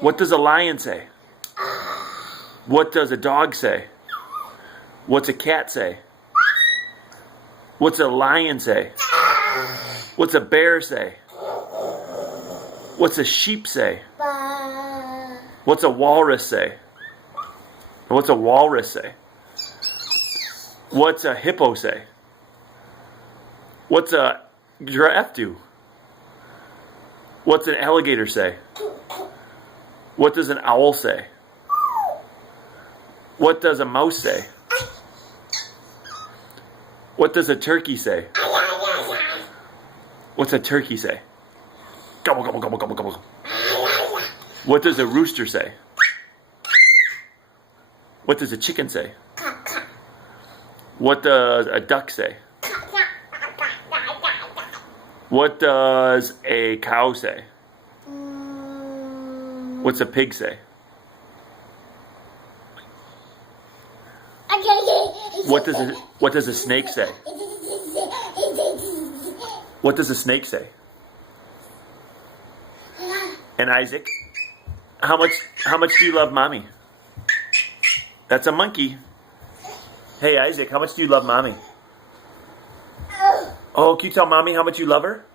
What does a lion say? What does a dog say? What's a cat say? What's a lion say? What's a bear say? What's a sheep say? What's a walrus say? What's a walrus say? What's a hippo say? What's a giraffe do? What's an alligator say? What does an owl say? What does a mouse say? What does a turkey say? What's a turkey say? Gobble, gobble, gobble, gobble, gobble. What does a rooster say? What does a chicken say? What does a duck say? What does a cow say? What's a pig say? What does a snake say? What does a snake say? And Isaac, how much do you love mommy? That's a monkey. Hey Isaac, how much do you love mommy? Oh, can you tell mommy how much you love her?